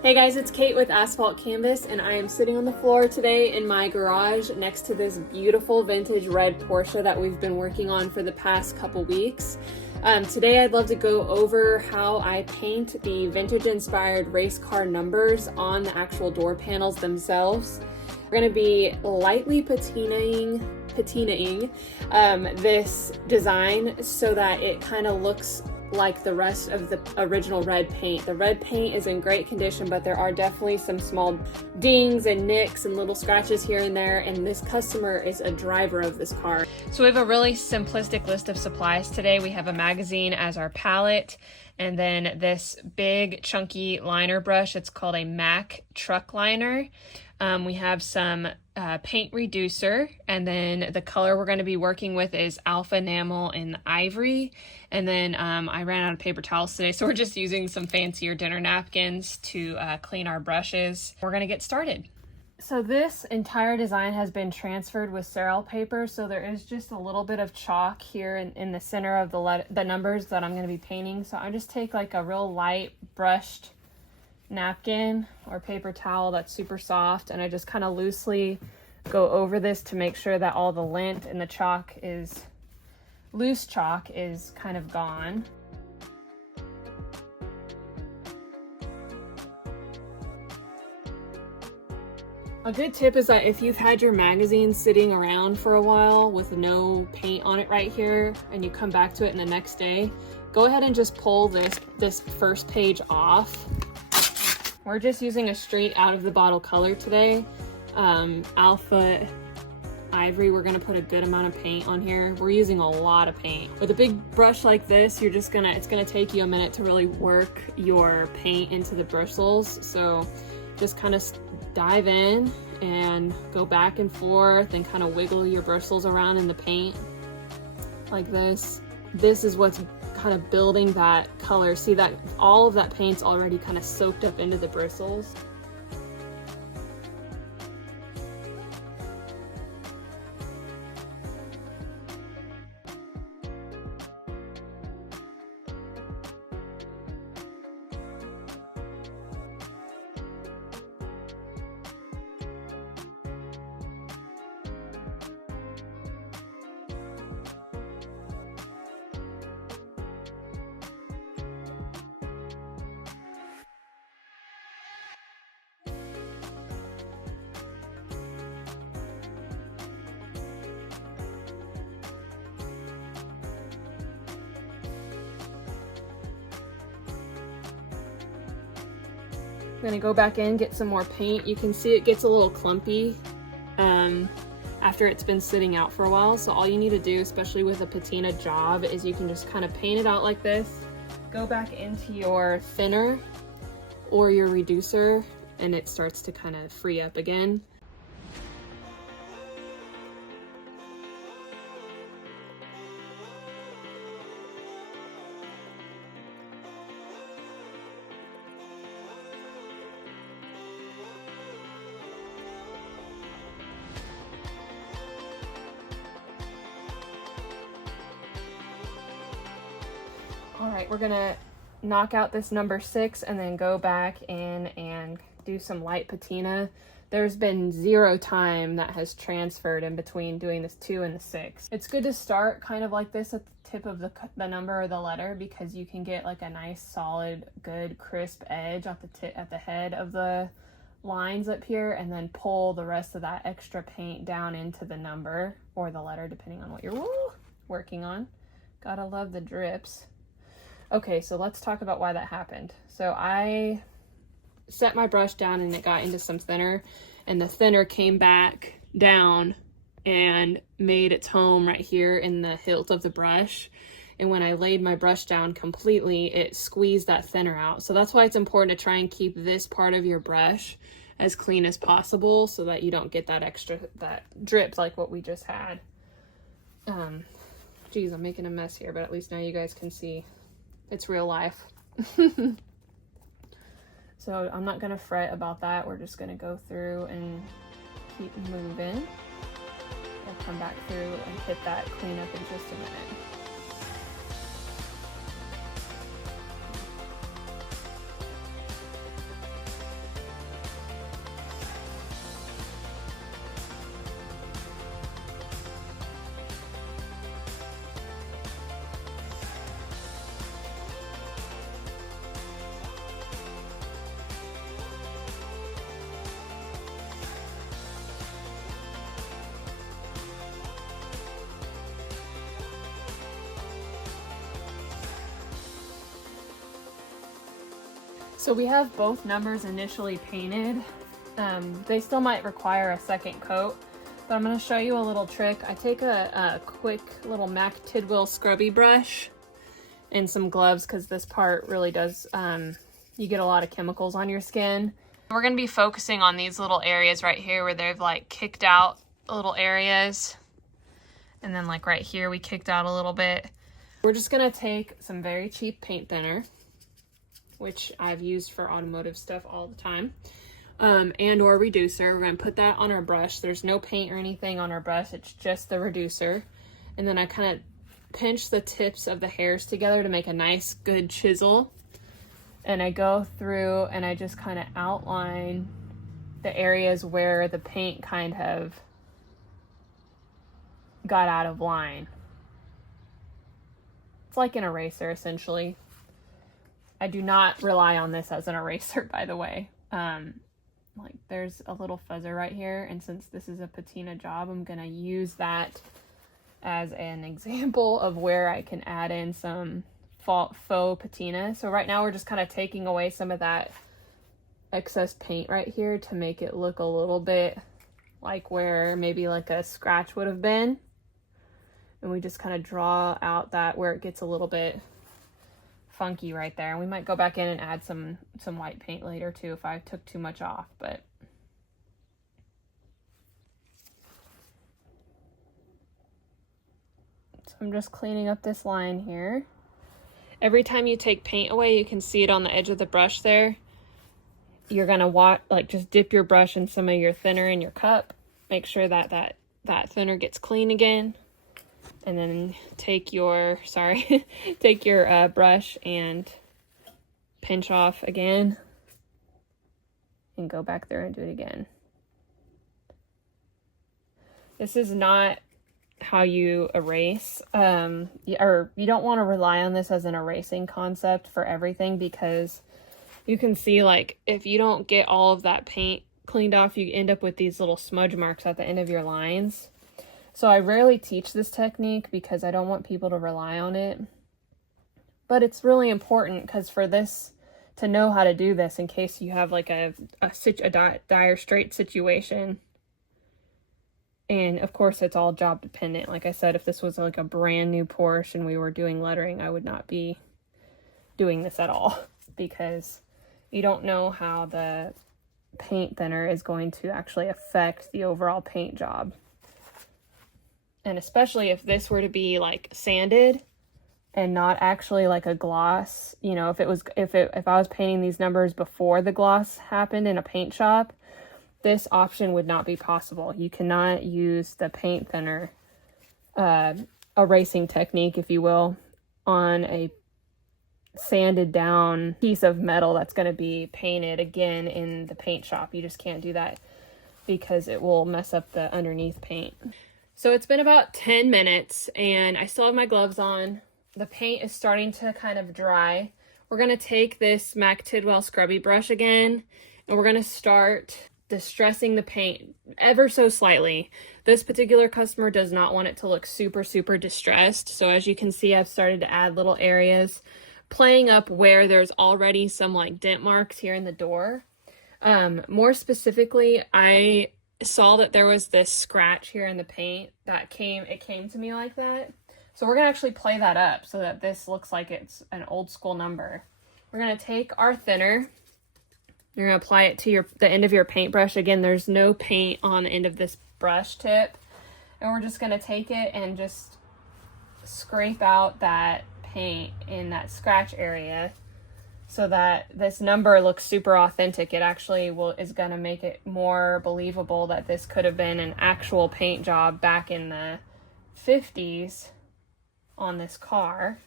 Hey guys, it's Kate with Asphalt Canvas, and I am sitting on the floor today in my garage next to this beautiful vintage red Porsche that we've been working on for the past couple weeks. Today I'd love to go over how I paint the vintage inspired race car numbers on the actual door panels themselves. We're going to be lightly patinaing this design so that it kind of looks like the rest of the original red paint. The red paint is in great condition, but there are definitely some small dings and nicks and little scratches here and there, and this customer is a driver of this car. So we have a really simplistic list of supplies today. We have a magazine as our palette, and then this big chunky liner brush. It's called a MAC truck liner. We have some paint reducer, and then the color we're going to be working with is Alpha Enamel in Ivory. And then I ran out of paper towels today, so we're just using some fancier dinner napkins to clean our brushes. We're going to get started. So this entire design has been transferred with Cerel paper, so there is just a little bit of chalk here in the center of the numbers that I'm going to be painting. So I just take like a real light brushed napkin or paper towel that's super soft, and I just kind of loosely go over this to make sure that all the lint and the chalk is loose chalk is kind of gone. A good tip is that if you've had your magazine sitting around for a while with no paint on it right here and you come back to it in the next day, go ahead and just pull this first page off. We're just using a straight out of the bottle color today. Alpha Ivory, we're gonna put a good amount of paint on here. We're using a lot of paint. With a big brush like this, it's gonna take you a minute to really work your paint into the bristles. So just kind of dive in and go back and forth and kind of wiggle your bristles around in the paint like this. This is what's kind of building that color. See that all of that paint's already kind of soaked up into the bristles. I'm gonna go back in, get some more paint. You can see it gets a little clumpy after it's been sitting out for a while. So all you need to do, especially with a patina job, is you can just kind of paint it out like this. Go back into your thinner or your reducer, and it starts to kind of free up again. All right, we're gonna knock out this number 6 and then go back in and do some light patina. There's been 0 time that has transferred in between doing this 2 and the 6. It's good to start kind of like this at the tip of the number or the letter, because you can get like a nice solid good crisp edge at the head of the lines up here, and then pull the rest of that extra paint down into the number or the letter depending on what you're working on. Gotta love the drips. Okay, so let's talk about why that happened. So I set my brush down and it got into some thinner, and the thinner came back down and made its home right here in the hilt of the brush. And when I laid my brush down completely, it squeezed that thinner out. So that's why it's important to try and keep this part of your brush as clean as possible so that you don't get that drip like what we just had. Geez, I'm making a mess here, but at least now you guys can see. It's real life. So I'm not gonna fret about that. We're just gonna go through and keep moving. I'll come back through and hit that cleanup in just a minute. So we have both numbers initially painted. They still might require a second coat, but I'm going to show you a little trick. I take a quick little Mac Tidwell scrubby brush and some gloves, because this part really does, you get a lot of chemicals on your skin. We're going to be focusing on these little areas right here where they've like kicked out little areas. And then like right here, we kicked out a little bit. We're just going to take some very cheap paint thinner, which I've used for automotive stuff all the time, and or reducer. We're going to put that on our brush. There's no paint or anything on our brush. It's just the reducer. And then I kind of pinch the tips of the hairs together to make a nice, good chisel. And I go through and I just kind of outline the areas where the paint kind of got out of line. It's like an eraser, essentially. I do not rely on this as an eraser, by the way. Like there's a little fuzzer right here, and since this is a patina job, I'm gonna use that as an example of where I can add in some faux patina. So right now we're just kind of taking away some of that excess paint right here to make it look a little bit like where maybe like a scratch would have been. And we just kind of draw out that where it gets a little bit funky right there. And we might go back in and add some white paint later too if I took too much off, but so I'm just cleaning up this line here. Every time you take paint away, you can see it on the edge of the brush there. You're gonna just dip your brush in some of your thinner in your cup. Make sure that that thinner gets clean again. And then take your, take your brush and pinch off again. And go back there and do it again. This is not how you erase, or you don't want to rely on this as an erasing concept for everything, because you can see like if you don't get all of that paint cleaned off, you end up with these little smudge marks at the end of your lines. So I rarely teach this technique because I don't want people to rely on it, but it's really important because for this, to know how to do this in case you have like a dire straight situation. And of course, it's all job dependent. Like I said, if this was like a brand new Porsche and we were doing lettering, I would not be doing this at all, because you don't know how the paint thinner is going to actually affect the overall paint job. And especially if this were to be like sanded and not actually like a gloss, you know, if I was painting these numbers before the gloss happened in a paint shop, this option would not be possible. You cannot use the paint thinner erasing technique, if you will, on a sanded down piece of metal that's going to be painted again in the paint shop. You just can't do that because it will mess up the underneath paint. So it's been about 10 minutes and I still have my gloves on. The paint is starting to kind of dry. We're going to take this Mac Tidwell scrubby brush again, and we're going to start distressing the paint ever so slightly. This particular customer does not want it to look super, super distressed. So as you can see, I've started to add little areas, playing up where there's already some like dent marks here in the door. More specifically, I saw that there was this scratch here in the paint that came to me like that. So we're gonna actually play that up so that this looks like it's an old school number. We're gonna take our thinner. You're gonna apply it to the end of your paintbrush. Again, there's no paint on the end of this brush tip. And we're just gonna take it and just scrape out that paint in that scratch area so that this number looks super authentic. It actually is gonna make it more believable that this could have been an actual paint job back in the 50s on this car.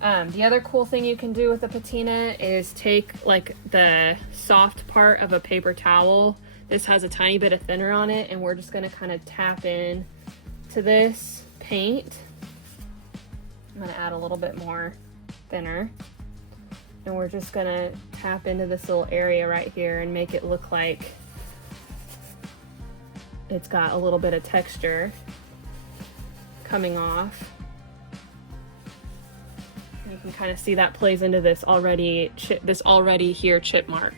The other cool thing you can do with the patina is take like the soft part of a paper towel. This has a tiny bit of thinner on it, and we're just gonna kind of tap in to this paint. I'm gonna add a little bit more thinner. And we're just gonna tap into this little area right here and make it look like it's got a little bit of texture coming off. And you can kind of see that plays into this already here chip mark.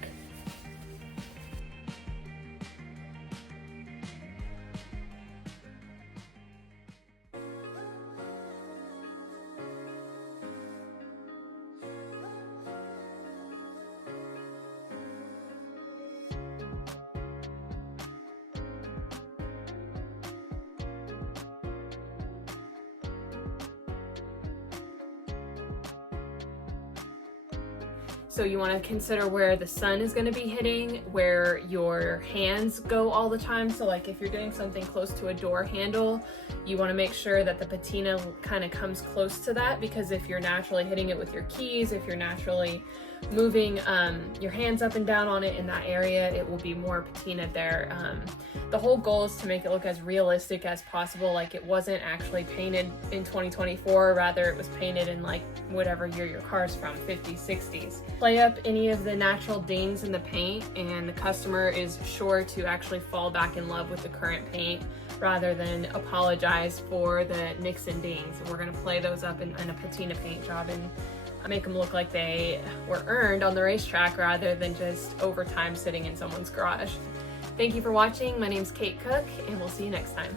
So you want to consider where the sun is going to be hitting, where your hands go all the time. So like if you're doing something close to a door handle, you want to make sure that the patina kind of comes close to that, because if you're naturally hitting it with your keys, if you're naturally moving your hands up and down on it in that area, it will be more patina there. The whole goal is to make it look as realistic as possible, like it wasn't actually painted in 2024, rather it was painted in like whatever year your car's from, 50s, 60s. Play up any of the natural dings in the paint, and the customer is sure to actually fall back in love with the current paint rather than apologize for the nicks and dings. We're gonna play those up in a patina paint job and make them look like they were earned on the racetrack rather than just overtime sitting in someone's garage. Thank you for watching. My name's Kate Cook, and we'll see you next time.